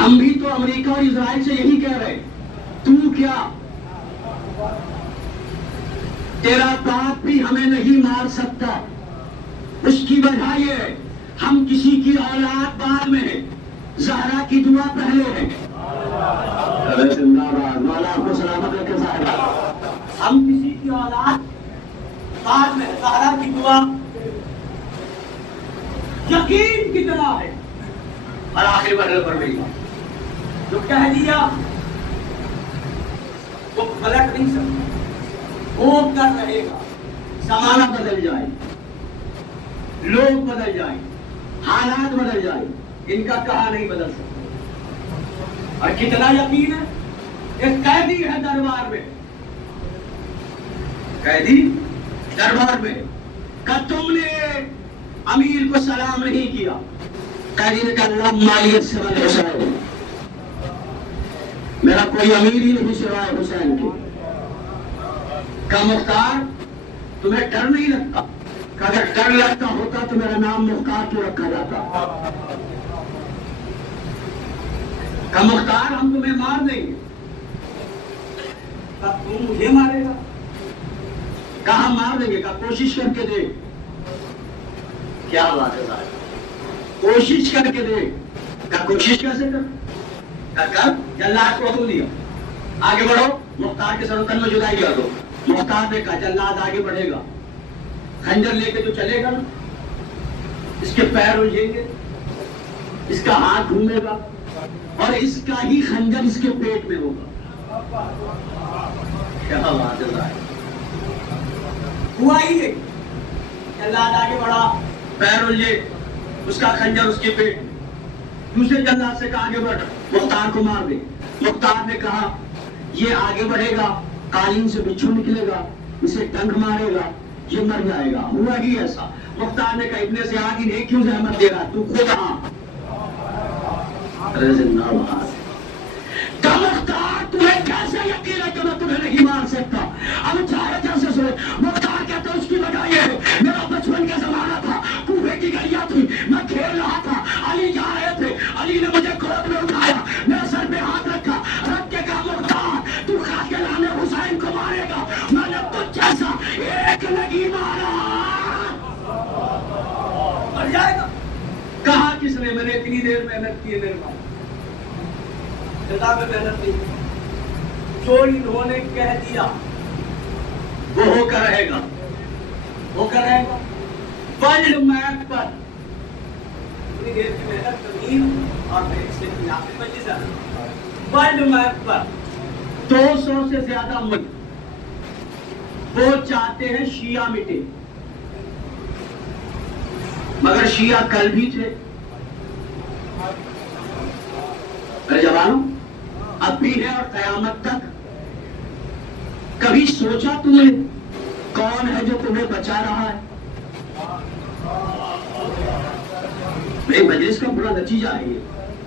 ہم بھی تو امریکہ اور اسرائیل سے یہی کہہ رہے، تو کیا، تیرا باپ بھی ہمیں نہیں مار سکتا۔ اس کی وجہ یہ ہے ہم کسی کی اولاد بعد میں ہے، زہرا کی دعا پہلے ہے۔ مولا آپ کو سلامت رکھے صاحب۔ ہم کسی کی اولاد بعد میں، زہرا کی دعا۔ یقین کتنا ہے، اور آخری مرحلے پر میری جو کہہ دیا وہ پلٹ نہیں سکتا، وہ کر رہے گا۔ زمانہ بدل جائے، لوگ بدل جائیں، حالات بدل جائیں، ان کا کہا نہیں بدل سکتا۔ اور کتنا یقین ہے، ایک قیدی ہے دربار میں، قیدی دربار میں، کہ تم نے امیر کو سلام نہیں کیا۔ قیدی نے کہا اللہ مالیت سے بن حسین، میرا کوئی امیر ہی نہیں سوائے حسین کے۔ کہ مختار تمہیں ڈر نہیں لگتا؟ کہ اگر ڈر لگتا ہوتا تو میرا نام مختار کیوں رکھا جاتا؟ کہ مختار ہم تمہیں مار دیں گے۔ تب تم مجھے مارے گا؟ کہاں مار دیں گے؟ کہ کوشش کر کے دے۔ کیا بات ہے صاحب، کوشش کر کے دے۔ کہ کوشش کیسے کر جلاد کو حکم دیا آگے بڑھو، مختار کے سر تن میں جدائی کر دو۔ مختار نے کہا جلاد آگے بڑھے گا، خنجر لے کے تو چلے گا نا، اس کے پیر الجھیں گے، اس کا ہاتھ گھومے گا اور اس کا ہی خنجر اس کے پیٹ میں ہوگا۔ کیا بات ہے صاحب، ہوا ہی ہے، جلاد آگے بڑھا، پیر الجھے، اس کا خنجر اس کے پیٹ میں۔ دوسرے جلاد سے کہا آگے بڑھ، مختار کو مار دے۔ مختار نے کہا یہ آگے بڑھے گا، قالین سے بچھو نکلے گا، اسے ڈنک مارے گا، یہ مر جائے گا۔ ہوا ہی ایسا۔ مختار نے کہا ابن زیاد انہیں کیوں زحمت دے رہا، تو خود آ۔ کہ مختار تمہیں کیسے یقین ہے کہ میں تمہیں نہیں مار سکتا؟ اب چاہے جیسے سوئے مختار کہتا اس کی وجہ یہ ہے میرا بچپن کا زمانہ تھا، کوفے کی گلیاں تھی، میں کھیل رہا تھا، علی جا رہے تھے، علی نے مجھے گود میں اٹھایا، میرے سر پہ ہاتھ رکھا، رکھ کے کہا مختار تو قاتلان حسین کو مارے گا، میں نے تجھ جیسا ایک نہیں مارا۔ مر جائے گا۔ کہا کس نے میں نے اتنی دیر محنت کی ہے میرے پاس؟ خدا میں محنت نہیں، جو انہوں نے کہہ دیا وہ ہو کر رہے گا، وہ کر رہے گا۔ ورلڈ میپ پر اتنی دیر کی محنت زمین اور ورلڈ میپ پر 200 سے زیادہ ملک وہ چاہتے ہیں شیعہ مٹے، مگر شیعہ کل بھی تھے میرے جوانوں، اب بھی ہے اور قیامت تک۔ کبھی سوچا تم نے کون ہے جو تمہیں بچا رہا ہے؟ میری مجلس کا بڑا نتیجہ ہے یہ۔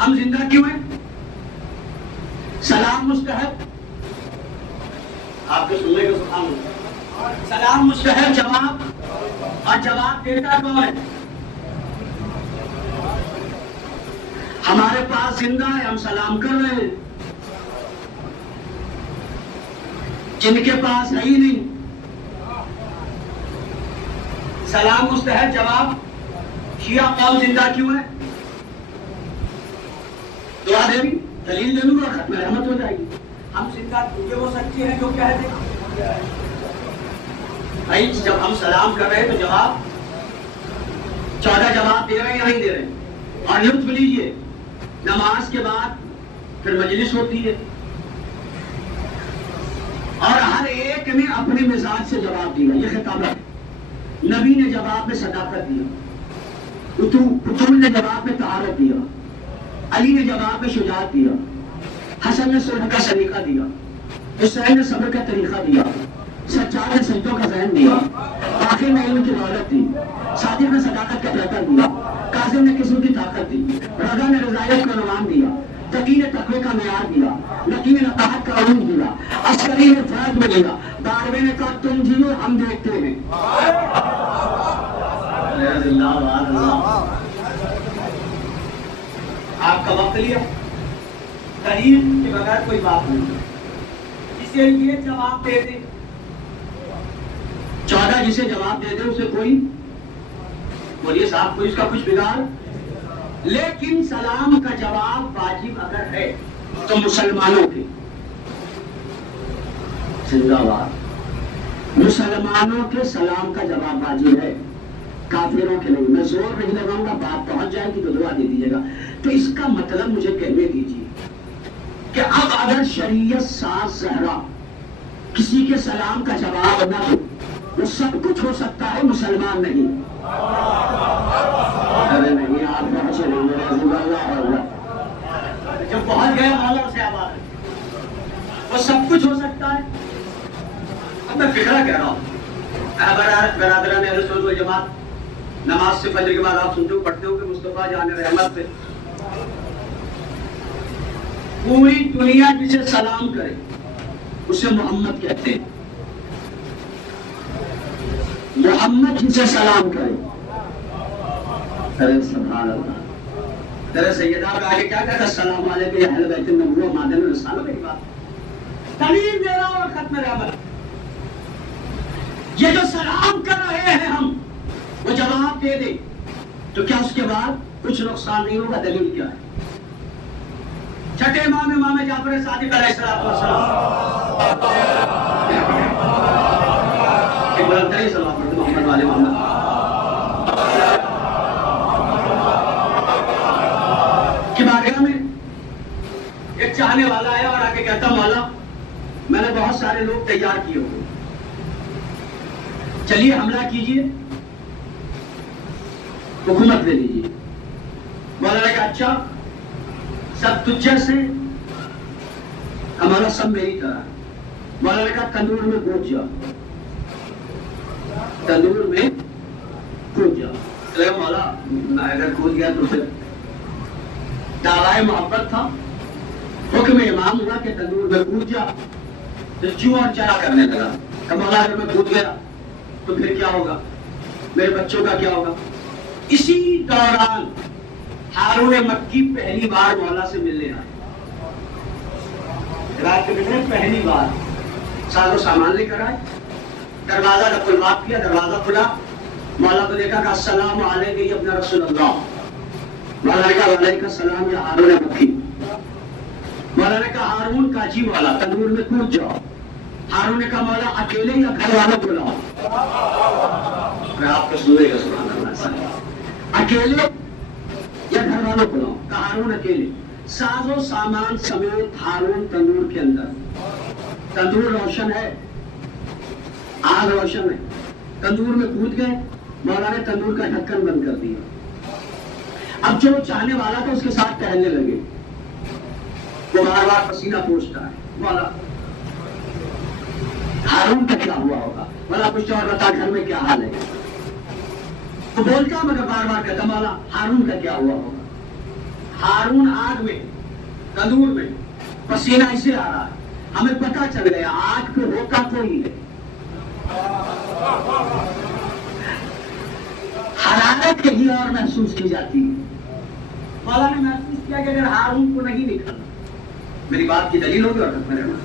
ہم زندہ کیوں ہیں؟ سلام مستحب، آپ کے سننے کا سبحان اللہ. سلام مستحب جواب، اور جواب دیتا کون ہے؟ ہمارے پاس زندہ ہے، ہم سلام کر رہے ہیں. جن کے پاس ہے ہی نہیں. سلام مستحب جواب، شیعہ قوم زندہ کیوں ہے؟ دعا دے گی، دلیل دے دوں گا، ختم رحمت ہو جائے گی. ہم زندہ کیونکہ ہو سکتی ہیں جو کہہ دیں. بھائی جب ہم سلام کر رہے ہیں تو جواب 14 جواب دے رہے ہیں یا نہیں دے رہے ہیں؟ اور لطف لیجیے، نماز کے بعد پھر مجلس ہوتی ہے اور ہر ایک نے اپنے مزاج سے جواب دیا. یہ خطاب ہے. نبی نے جواب میں صداقت دیا، بطول نے جواب میں طہارت دیا، علی نے جواب میں شجاعت دیا، حسن نے صلح کا سلیقہ دیا، حسین نے صبر کا طریقہ دیا، سجاد نے سجدوں کا ذہن دیا، باقر نے علم کی دولت دی، صادق نے صداقت کا بہتر دیا، کاظم نے قسم کی طاقت دی، رضا نے رضایت کا عنوان دیا، تقی نے تقوی کا معیار دیا، نقی نے نقاہت کا علوم دیا، عسکری نے فرد میں دیا، داروے نے کہا تم جیو ہم دیکھتے ہیں. آپ کا وقت لیا، دلیل کے بغیر کوئی بات نہیں. جسے یہ جواب دے دے 14 جسے جواب دے دے اسے کوئی بولیے صاحب کوئی اس کا کچھ بگاڑ. لیکن سلام کا جواب واجب اگر ہے تو مسلمانوں کے زندہ باد، مسلمانوں کے سلام کا جواب واجب ہے، کافروں کے نہیں. میں زور نہیں لگاؤں گا، بات پہنچ جائے گی تو دعا دے دیجیے گا. تو اس کا مطلب مجھے کہنے دیجیے کہ اب اگر شریعت ساز زہرا کسی کے سلام کا جواب نہ ہو، وہ سب کچھ ہو سکتا ہے، مسلمان نہیں. ارے نہیں آپ پہنچے نہیں، جب پہنچ گئے مولا سے آباد ہے، وہ سب کچھ ہو سکتا ہے. اب میں فکرہ کہہ رہا ہوں، برادران اہل سنت والجماعت، نماز سے فجر کے بعد آپ سنتے ہو پڑھتے ہو کہ مصطفیٰ جان رحمت پہ پوری دنیا جسے سلام کرے اسے محمد کہتے ہیں. محمد جسے سلام کرے، ارے سبحان اللہ، تیرے سیدہ پہ آگے کیا کہتا ہے؟ السلام علیکم یا اہل بیت النبوہ مادن الرسالہ. میری بات دلیل دے رہا ہوں اور ختم رحمت. یہ جو سلام کر رہے ہیں ہم، وہ جواب دے دے تو کیا اس کے بعد کچھ نقصان نہیں ہوگا؟ دلیل کیا ہے؟ چھٹے امام جعفر صادق علیہ السلام محمد والے محمد کی بارگاہ میں ایک چاہنے والا آیا اور آ کے کہتا مولا میں نے بہت سارے لوگ تیار کیے ہوئے، چلیے حملہ کیجئے، حکومت لے لیجیے. مولا نے کہا اچھا سب تجھ جیسے، ہمارا سب میری طرح. مولا نے کہا تندور میں کود جاؤ، تندور میں کود جاؤ. مولا اگر کود گیا تو پھر دعوائے محبت تھا، حکم امام ہوا کہ تندور میں کود جا. تو چوں اور چرا کرنے لگا کہ مولا اگر میں کود گیا تو پھر کیا ہوگا، میرے بچوں کا کیا ہوگا. اسی دوران ہارون مکی پہلی بار مولا سے ملنے آئے. رات کے ملنے پہلی بار ساز و سامان لے کر آئے. دروازہ رب الباب کیا، دروازہ کھلا، مولا کو دیکھا کہ السلام علیکم یا ابن رسول اللہ. مولا نے کہا وعلیکم السلام یا ہارون مکی. مولا نے کہا ہارون کاجی مولا تندور میں کود جاؤ. ہارون نے کہا مولا اکیلے یا گھر والوں کو لاؤ. میں آپ کو سننے کا سبحان اللہ، اکیلے یا گھر والوں کو لاؤ. کہا ہارون اکیلے. ساز و سامان سمیت ہارون تندور کے اندر. تندور روشن ہے، آگ روشن ہے، تندور میں کود گئے. مولا نے تندور کا ڈھکن بند کر دیا. اب جو چاہنے والا تھا اس کے ساتھ ٹہلنے لگے. وہ بار بار پسینہ پوچھتا ہے مولا ہارون کا کیا ہوا ہوگا. مولا پوچھتا اور بتا گھر میں کیا حال ہے. وہ بولتا مگر بار بار کہتا مولا ہارون کا کیا ہوا ہوگا؟ ہارون آگ میں، تندور میں، پسینہ اسے آ رہا ہے، ہمیں پتا چل گیا آگ پہ ہوتا کوئی ہے، حرارت کہیں اور محسوس کی جاتی ہے۔ مولا نے محسوس کیا کہ اگر ہارون کو نہیں نکالنا، میری بات کی دلیل ہوگی اور میں رہنا،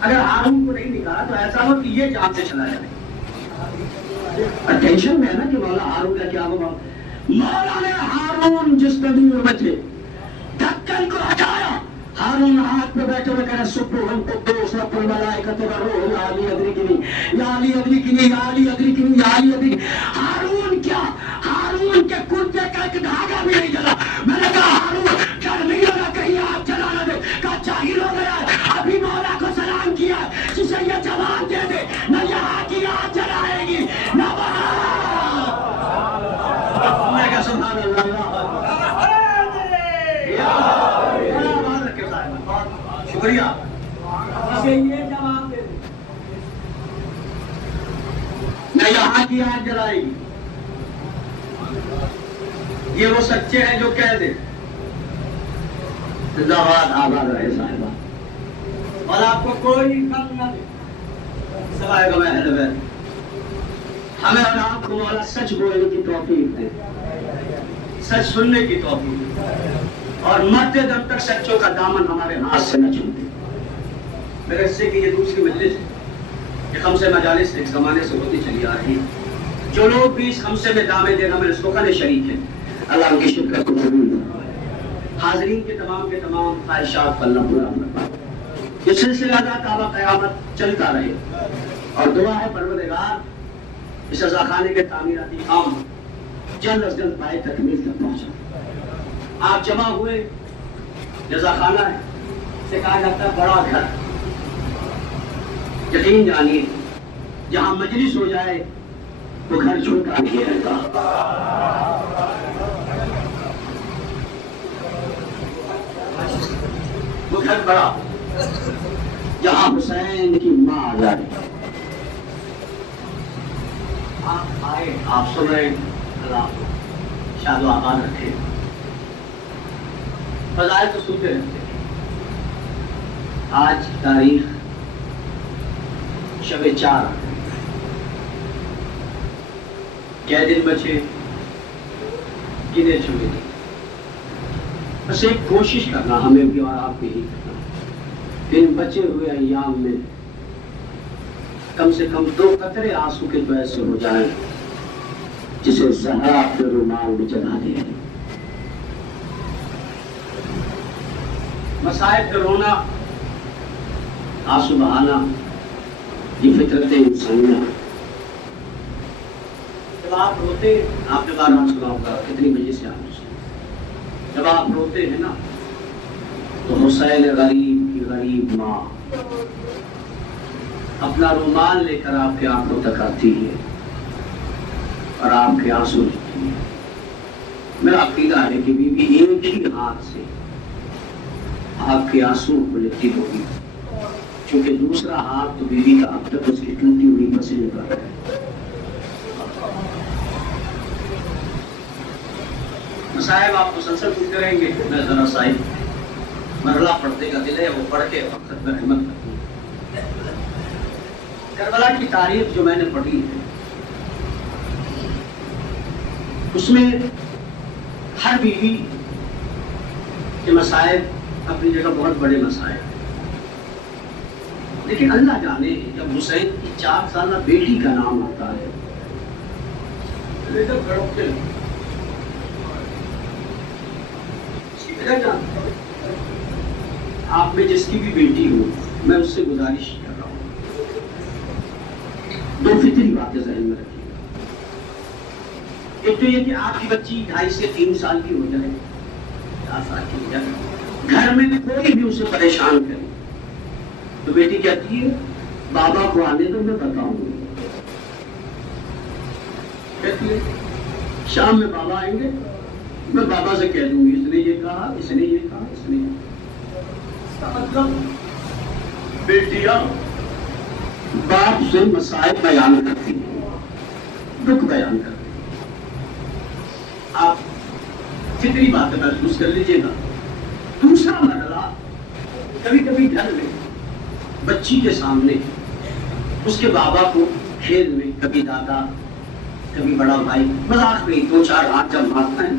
اگر ہارون کو نہیں نکالا تو ایسا ہو کہ یہ جان سے چلا جائے۔ ٹینشن میں ہے نا کہ مولا ہارون کا کیا ہوگا۔ مولا نے ہارون جس تندور میں تھے ڈھکن کو ہٹایا، ہارون ہاتھ پہ بیٹھے ہوئے کہہ رہے سبحان قدوس رب الملائکۃ والروح یا علی ادرکنی یا علی ادرکنی یا علی ادرکنی یا علی ادرکنی۔ ہارون کیا، ہارون کے کرتے کا ایک دھاگا بھی نہیں جلا۔ میں نے کہا ہارون ڈر نہیں لگا کہیں آپ جلا نہ دے؟ کہا جاہل ہو گیا ہے، ابھی مولا کو سلام کیا جسے یہ جواب دے دے نہ یہاں کی آگ جلائے گی نہ وہاں۔ میں کہا سبحان اللہ، شکریہ، اسے یہ جواب دے دے نہ یہاں کی آگ جلائے گی۔ یہ وہ سچے ہیں جو کہہ دیں زندہ باد آباد رہے صاحبہ، اور آپ کو کوئی غم نہ دے سوائے غم اہل بیت۔ ہمیں اور آپ کو مولا سچ بولنے کی توفیق دے، سچ سننے کی توفیق دے، اور مرتے دم تک سچوں کا دامن ہمارے ہاتھ سے نہ چھوٹے۔ میرے حصے کی یہ دوسری مجلس ہے، یہ خمسے مجالس ایک زمانے سے ہوتی چلی آ رہی ہے۔ جو لوگ بھی اس خمسے میں دامے دینا میں رسوخانے شریک ہیں، اللہ ان کی شکر کو قبول فرمائے۔ حاضرین کے تمام خواہشات پر اللہ پورا فرمائے۔ یہ سلسلہ تا قیامت چلتا رہے، اور دعا ہے پروردگار اس عزا خانے کے تعمیراتی کام جلد از جلد پائے تکمیل تک پہنچا۔ آپ جمع ہوئے، جزا خانہ ہے، سے کہا جاتا ہے بڑا گھر۔ یقین جانیے جہاں مجلس ہو جائے وہ گھر چھوٹا نہیں رہتا۔ وہ گھر بڑا جہاں حسین کی ماں آ جائے۔ آپ آئے، آپ سن رہے، اللہ شاد و آباد رکھے۔ فضائل تو سنتے رہتے ہیں۔ آج تاریخ شب 4، کیا دن بچے گنے چنے، بس ایک کوشش کرنا ہمیں بھی اور آپ بھی ہی کرنا، ان بچے ہوئے ایام میں کم سے کم 2 قطرے آنسو کے تو ایسے ہو جائیں جسے زہرا اپنے رومال میں جلا دے۔ مصائب پہ رونا، آنسو بہانا، یہ فطرت انسانیہ۔ جب آپ روتے، آپ نے بار سنا ہوگا، کتنی بجے سے آپ نے سنا، جب آپ روتے ہیں نا تو حسین غریب کی غریب ماں اپنا رومال لے کر آپ کے آنکھوں تک آتی ہے اور آپ کے آنسو لیتی ہے۔ میرا عقیدہ ہے کہ بیوی ایک ہی ہاتھ سے آپ کے آنسو کو لیتی ہوگی، کیونکہ دوسرا ہاتھ تو بیوی کا اب تک اس کی ٹوٹی ہوئی پسینے پر ہے۔ صاحب آپ مسلسل پوچھتے رہیں گے، میں ذرا صاحب مرحلہ پڑھنے کا دل ہے، وہ پڑھ کے وقت میں رحمت کرتی ہوں۔ کربلا کی تاریخ جو میں نے پڑھی ہے اس میں ہر بیوی کے مسائل اپنی جگہ بہت بڑے مسائل، لیکن اللہ جانے جب حسین کی 4 سالہ بیٹی کا نام آتا ہے آپ میں جس کی بھی بیٹی ہو، میں اس سے گزارش کر رہا ہوں 2 فطری باتیں ذہن میں رکھیے گا۔ ایک تو یہ کہ آپ کی بچی 2.5 سے 3 سال کی ہو جائے، 4 سال کی ہو جائے، گھر میں کوئی بھی اسے پریشان کرے تو بیٹی کہتی ہے بابا کو آنے دو، میں بتاؤں گی۔ کہتی ہے شام میں بابا آئیں گے، میں بابا سے کہہ دوں گی اس نے یہ کہا، اس نے یہ کہا، اس نے یہ کہا۔ مطلب بیٹیاں باپ سے مسائل بیان کرتی ہیں، دکھ بیان کرتی ہیں۔ آپ فطری باتیں محسوس کر لیجیے گا۔ دوسرا مرحلہ، کبھی کبھی گھر میں بچی کے سامنے اس کے بابا کو کھیل میں، کبھی دادا کبھی بڑا بھائی مذاق میں 2-4 ہاتھ جب مارتا ہے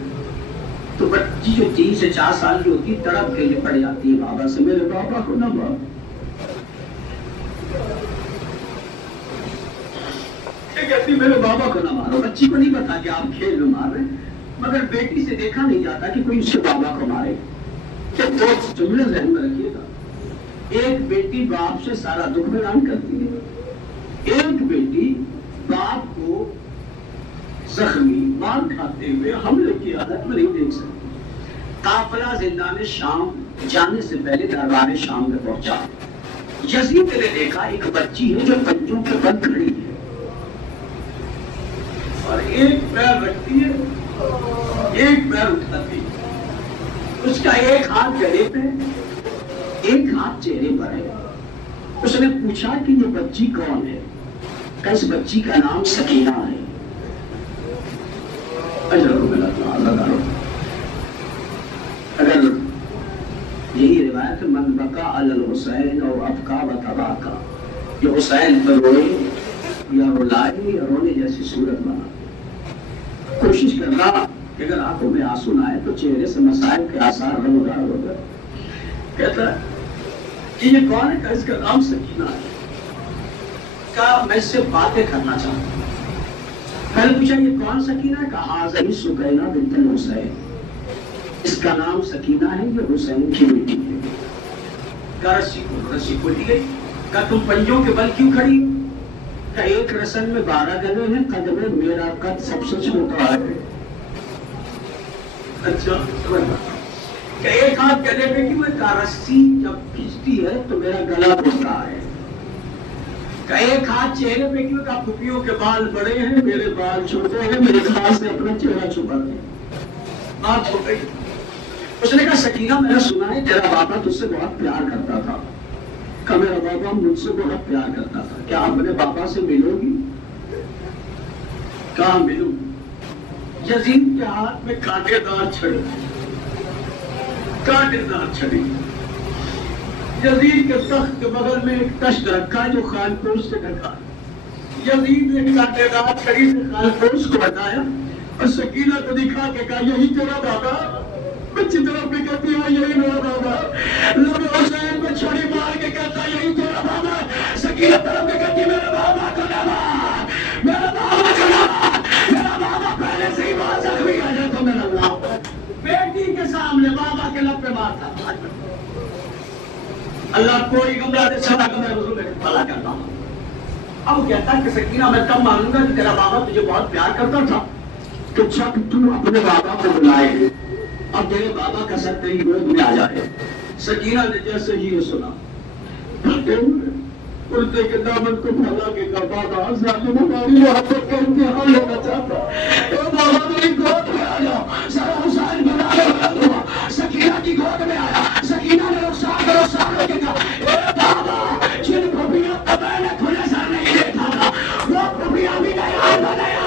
تو بچی جو 3 سے 4 سال کی ہوتی ہے تڑپ کے لیے پڑ جاتی ہے بابا سے، میرے بابا کو نہ مار، کہتی میرے بابا کو نہ مارو۔ بچی کو نہیں پتا کہ آپ کھیل میں مار رہے ہیں، مگر بیٹی سے دیکھا نہیں جاتا کہ کوئی اس کے بابا کو مارے۔ کہ 2 جملے ذہن میں رکھیے گا، ایک بیٹی باپ سے سارا دکھ بیان کرتی ہے، ایک بیٹی باپ کو زخمی مار کھاتے ہوئے حملے کی حالت میں نہیں دیکھ سکتی۔ قافلہ زندان شام جانے سے پہلے دربار شام میں پہنچا، یزید نے دیکھا ایک بچی ہے جو پنجوں کے بل کھڑی ہے اور ایک پیر رکھتی ہے، ایک پیر اٹھاتی ہے، اس کا ایک ہاتھ گلے پہ ایک ہاتھ چہرے پر ہے۔ اس نے پوچھا کہ یہ بچی کون ہے؟ کہ اس بچی کا نام سکینہ ہے۔ اگر یہی روایت من بقا علی الحسین اور ابقا و تباکا، یہ حسین پر روئے یا رلائے یا رونے جیسی صورت بنا، کوشش کرنا کہ اگر آنکھوں میں آنسو نہ آئے تو چہرے سے مسائل کے آثار رنگار ہو گئے۔ کہتا ہے کہ یہ کون ہے؟ کہ اس کا نام سکینہ ہے۔ کہا میں اس سے باتیں کرنا چاہتا ہوں۔ میں نے پوچھا یہ کون سکینہ ہے؟ کہا حاضری سکینہ بنت الحسین، اس کا نام سکینہ ہے، یہ حسین کی بیٹی ہے۔ کہا رسی کو لی گئی۔ کہا تم پنجوں کے بل کیوں کھڑی؟ کہ ایک رسن میں 12 گلے ہیں، قد میں میرا قد سب سے چھوٹا ہے۔ اچھا کہ ایک ہاتھ گلے پہ کیوں ہے؟ کہ رسی جب کھینچتی ہے تو میرا گلا گھستا ہے۔ کہ ایک ہاتھ چہرے پہ کیوں؟ کہ پھپھیوں کے بال بڑے ہیں، میرے بال چھوٹے ہیں، میرے خاص سے اپنا چہرہ چھپاتے ہیں۔ بات ہو گئی۔ اس نے کہا سکینہ میں نے سنا ہے تیرا بابا تجھ سے بہت پیار کرتا تھا۔ کہ میرا بابا مجھ سے بہت پیار کرتا تھا، کیا آپ اپنے بابا سے ملو گی؟ کہاں ملوں؟ یزید کے ہاتھ میں کانٹے دار چھڑی، کانٹے دار چھڑی۔ یزید کے تخت کے بغل میں ایک تشت رکھا جو خانپوش سے ڈھکا۔ یزید نے کانٹے دار چھڑی سے خانپوش کو ہٹایا اور سکینہ کو دکھا کے کہا یہی تیرا بابا؟ بچی طرف بھی کہتی ہے یہی میرا بابا۔ لب حسین میں چھڑی مار کے کہتا یہی تیرا بابا۔ سکینہ طرف بھی کہتی میرے بابا کو نہ مار، میرا بابا کو نہ مار، میرا بابا پہلے سے ہی بہت زخمی ہے تو میرا اللہ بیٹی کے سامنے بابا کے لب پہ مارتا۔ اللہ کوئی گمراہ دے سدا کا میں رسول میں بھلا کرتا ہوں۔ اب وہ کہتا ہے کہ سکینہ میں کب مانوں گا کہ تیرا بابا تجھے بہت پیار کرتا تھا کہ جب تو اپنے بابا کو بلائے اب تیرے بابا کا سر تیری گود میں آ جائے۔ سکینہ نے جیسے ہی یہ سنا الٹے کے دامن کو پھیلا کے کہا بابا ظالم ہماری محبت کا امتحان لینا چاہتا، اے بابا میری گود میں آ جاؤ۔ ذرا حسین بنا لو۔ سکینہ کی گود میں آیا۔ سکینہ نے رخسار کے کہا اے بابا جن پھپھیوں کو میں نے کھلے سر نہیں دیکھا تھا وہ پھپھیاں بھی تیار بنایا۔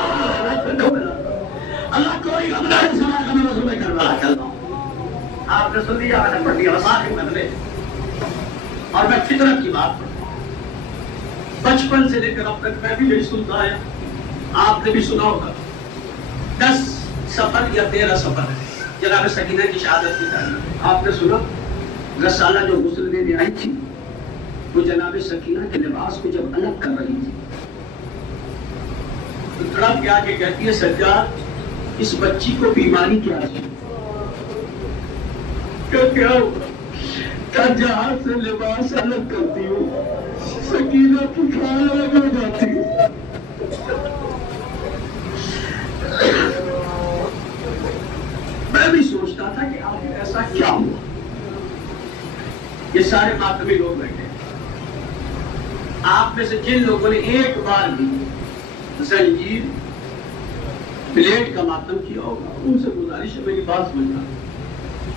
اللہ کوئی غمرہ نے سنا کہ میں رسول میں کرنا چلتا ہوں۔ آپ نے سن لیا، میں نے پڑھ لیا وسائل بدلے اور میں فطرت کی بات پڑھتا ہوں۔ بچپن سے لے کر اب تک میں بھی یہی سنتا ہے، آپ نے بھی سنا ہوگا۔ 10 سفر یا 13 سفر جناب سکینہ کی شہادت کی تاریخ آپ نے سنا۔ رسالہ جو غسل دینے آئی تھی وہ جناب سکینہ کے لباس کو جب الگ کر رہی تھی تو تڑپ کے آگے کہتی ہے سجاد اس بچی کو بیماری کیا ہے؟ کیا ہوگا؟ کہ جہاں سے لباس الگ کرتی ہوں سکینہ کی کھال الگ ہو جاتی ہے۔ میں بھی سوچتا تھا کہ آخر ایسا کیا ہوا۔ یہ سارے ماتمی لوگ بیٹھے، آپ میں سے جن لوگوں نے ایک بار بھی زنجیر بلیڈ کا ماتم کیا ہوگا ان سے گزارش ہے میری بات سمجھنا۔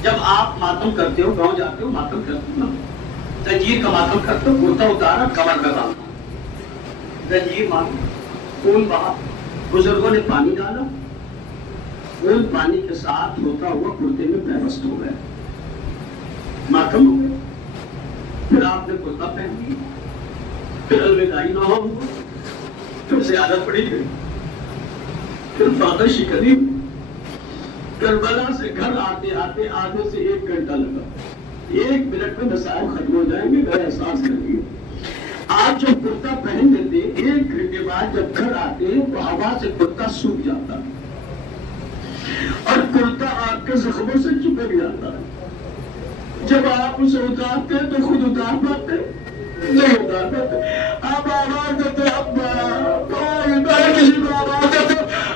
جب آپ ماتم کرتے ہو، گاؤں جاتے ہو ماتم کرتے ہو نا، زنجیر کا ماتم کرتے ہو، کرتا اتارا کمر میں باندھا، زنجیر مارا، خون بہا، بزرگوں نے پانی ڈالا، وہ پانی کے ساتھ ہوتا ہوا کرتے میں پیوست ہو گئے، ماتم ہو گئے۔ پھر آپ نے کرتا پہن لیا، پھر الوداعی نہ ہو، پھر زیادت پڑی گئی، پھر فاقہ شکنی ہوئی۔ کربلا سے گھر آتے آتے آدھے سے 1 گھنٹہ لگا، 1 منٹ میں مسائل ختم ہو جائیں گے، گھر احساس کریے۔ آپ جب کرتا پہن لیتے 1 گھنٹے بعد جب گھر آتے تو ہوا سے کرتا سوکھ جاتا اور کرتا آپ کے زخموں سے چپک جاتا۔ جب آپ اسے اتارتے تو خود اتار پاتے نہیں اتار پاتے، آپ آواز دیتے ابا، کوئی میں کسی کو آواز دیتے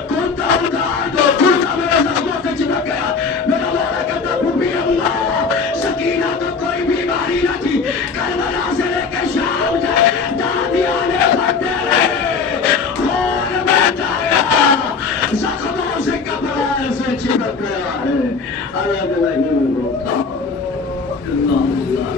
کرتا اتار دو، کرتا میرے زخموں سے چپک گیا۔ میرا مولا کہتا پھوپھی اللہ، سکینہ تو کوئی بیماری نہ تھی، کربلا سے لے کے شام جائے دادیاں نے پڑھتے رہے، خون بہتا گیا، زخموں سے کپڑا ایسے چپک گیا ہے، الگ نہیں ہوتا۔ اللہ اللہ